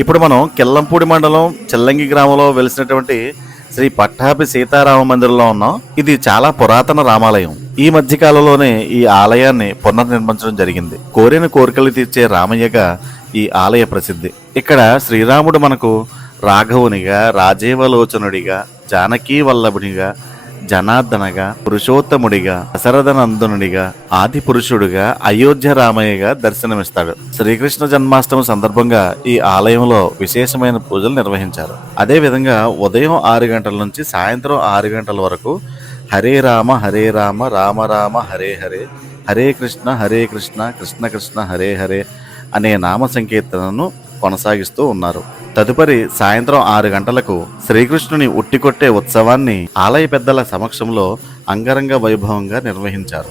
ఇప్పుడు మనం కిల్లంపూడి మండలం చిల్లంగి గ్రామంలో వెలిసినటువంటి శ్రీ పట్టాభి సీతారామ మందిరంలో ఉన్నాం. ఇది చాలా పురాతన రామాలయం. ఈ మధ్య కాలంలోనే ఈ ఆలయాన్ని పునర్నిర్మించడం జరిగింది. కోరిన కోరికలు తీర్చే రామయ్యగా ఈ ఆలయ ప్రసిద్ధి. ఇక్కడ శ్రీరాముడు మనకు రాఘవునిగా, రాజేవలోచనుడిగా, జానకీ వల్లభునిగా, జనార్దనగా, పురుషోత్తముడిగా, దశరథనందనుడిగా, ఆది పురుషుడుగా, అయోధ్య రామయ్యగా దర్శనమిస్తాడు. శ్రీకృష్ణ జన్మాష్టమి సందర్భంగా ఈ ఆలయంలో విశేషమైన పూజలు నిర్వహించారు. అదే విధంగా ఉదయం 6 గంటల నుంచి సాయంత్రం 6 గంటల వరకు హరే రామ రామ రామ హరే హరే, హరే కృష్ణ కృష్ణ కృష్ణ హరే హరే అనే నామ సంకీర్తనను కొనసాగిస్తూ ఉన్నారు. తదుపరి సాయంత్రం 6 గంటలకు శ్రీకృష్ణుని ఉట్టికొట్టే ఉత్సవాన్ని ఆలయ పెద్దల సమక్షంలో అంగరంగ వైభవంగా నిర్వహించారు.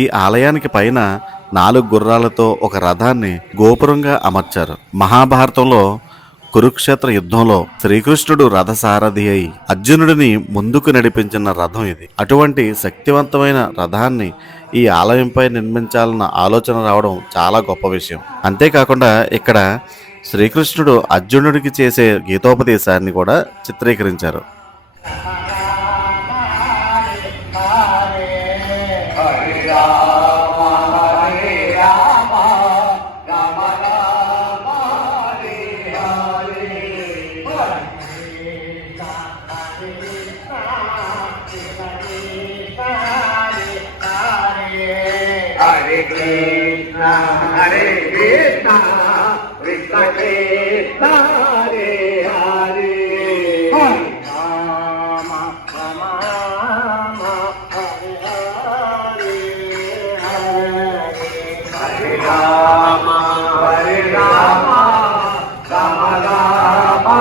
ఈ ఆలయానికి పైన 4 గుర్రాలతో ఒక రథాన్ని గోపురంగా అమర్చారు. మహాభారతంలో కురుక్షేత్ర యుద్ధంలో శ్రీకృష్ణుడు రథసారథి అయి అర్జునుడిని ముందుకు నడిపించిన రథం ఇది. అటువంటి శక్తివంతమైన రథాన్ని ఈ ఆలయంపై నిర్మించాలన్న ఆలోచన రావడం చాలా గొప్ప విషయం. అంతేకాకుండా ఇక్కడ శ్రీకృష్ణుడు అర్జునుడికి చేసే గీతోపదేశాన్ని కూడా చిత్రీకరించారు. Hare Krishna, Hare Krishna, Krishna Krishna, Hare Hare, Hare Rama, Rama Rama, Hare Hare, Hare Rama, Hare Rama, Rama Rama,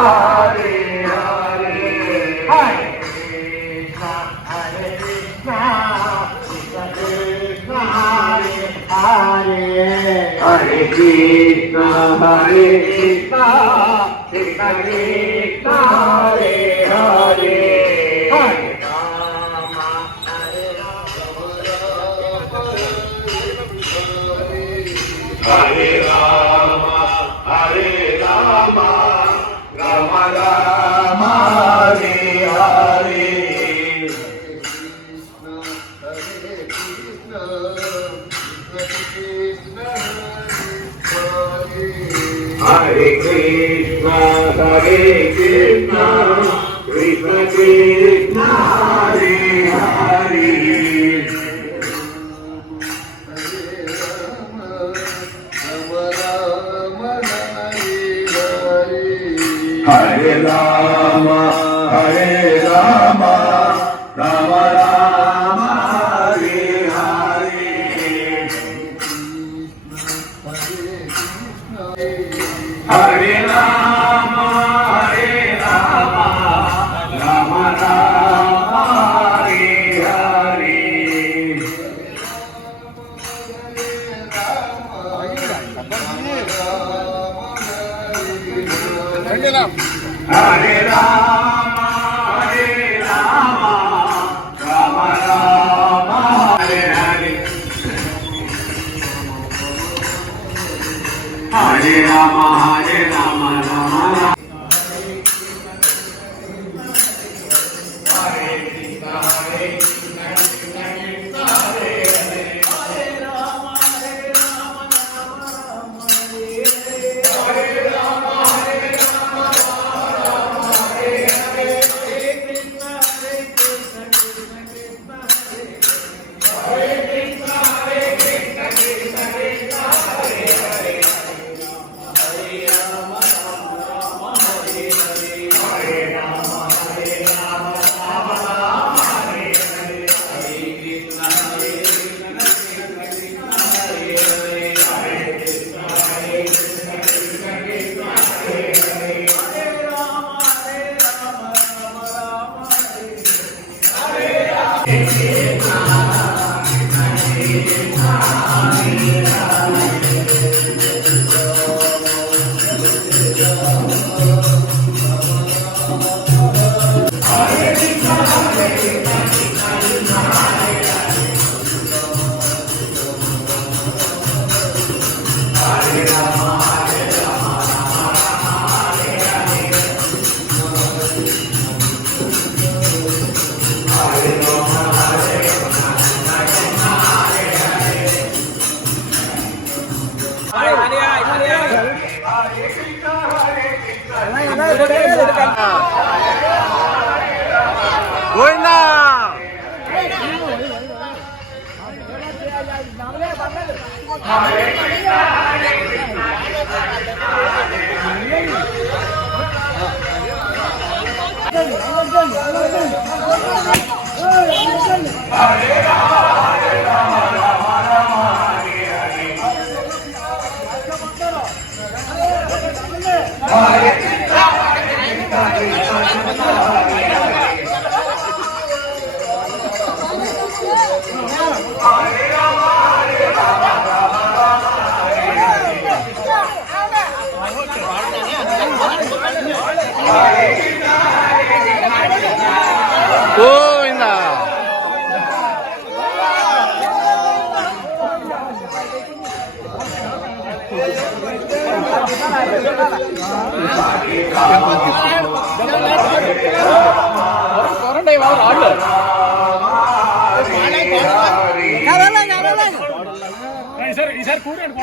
Hare Hare, Hare Krishna, Hare Krishna, Krishna Krishna, Hare Krishna, Hare Krishna, Krishna Krishna, Hare Hare, Hare Rama, Hare Rama, Hare Rama, Hare Rama, Rama Rama, Hare Hare. Hare Krishna, Hare Krishna, Krishna Krishna, Hare Hare, Hare Rama, Hare Rama, Rama Rama, Hare Hare, Hare Rama, Hare Rama, Rama Rama, Hare Hare, Hare Rama, Hare Rama, Rama Rama, Hare Hare, Hare Rama, Hare Rama, Rama Rama. Govinda Govinda ఈసారి కూరండి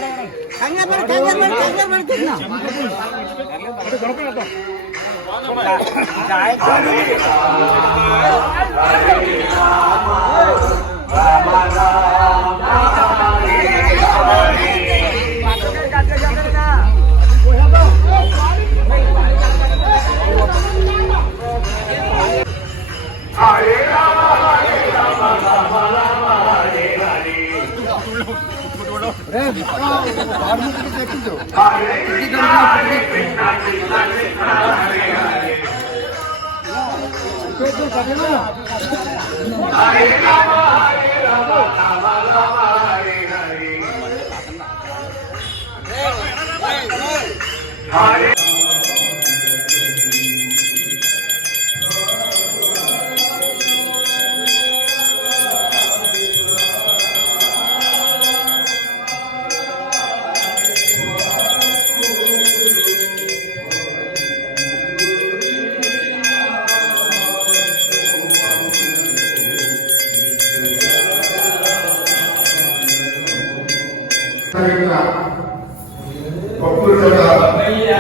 భక్తుల యొక్క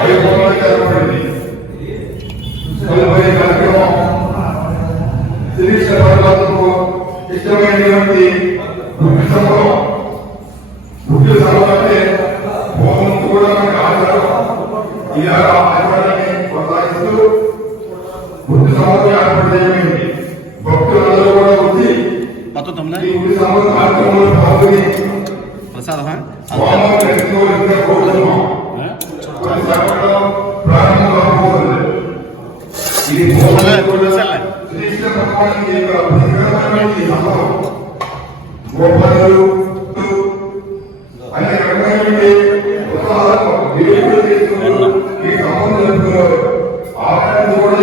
వైభవంగా ఏర్పడింది. తదుపరి కార్యక్రమం శ్రీకృష్ణ పరమాత్మకు ఇష్టమైనటువంటి వృక్ష సంభవం. వృక్ష సంభవం అంటే భోగం కూడా మనకి ఆచారం. ఇలా ఆచారాన్ని కొనసాగిస్తూ వృక్ష సంభవం ఏర్పాటు చేయమైంది. భక్తులందరూ కూడా వచ్చి ఈ వృక్ష సంభవ కార్యక్రమంలో పాల్గొని ఇది గోపాలు అనేక రకమైనటువంటి ఈ సంబంధం జరుపుతున్నారు. ఆలయాన్ని కూడా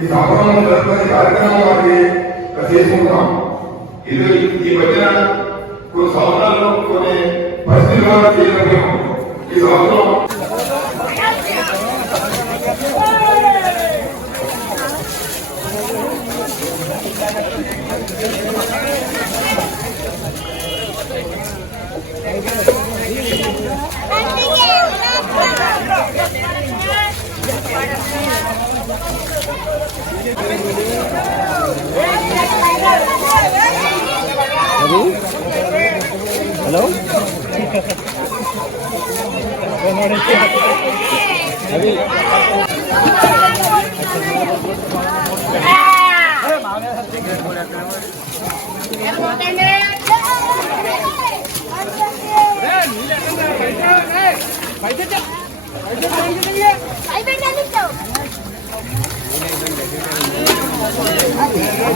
ఈ సంబంధం జరుపుకునే కార్యక్రమం వారికి చేసుకుంటాం. ఇది ఈ మధ్యన కొన్ని సంవత్సరాల్లో కొన్ని పరిస్థితుల వల్ల చేయలేకపోయాం. ఈ సంవత్సరం హలో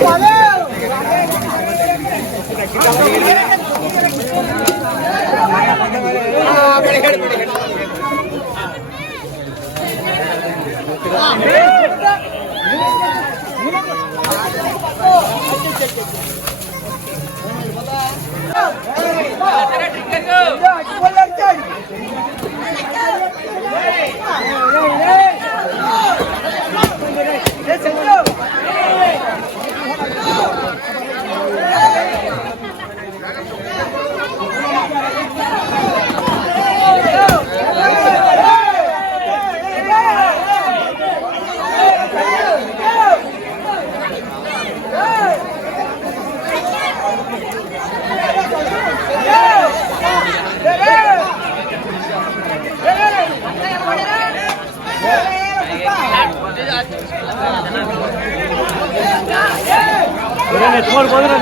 Valeu! तुम्हारे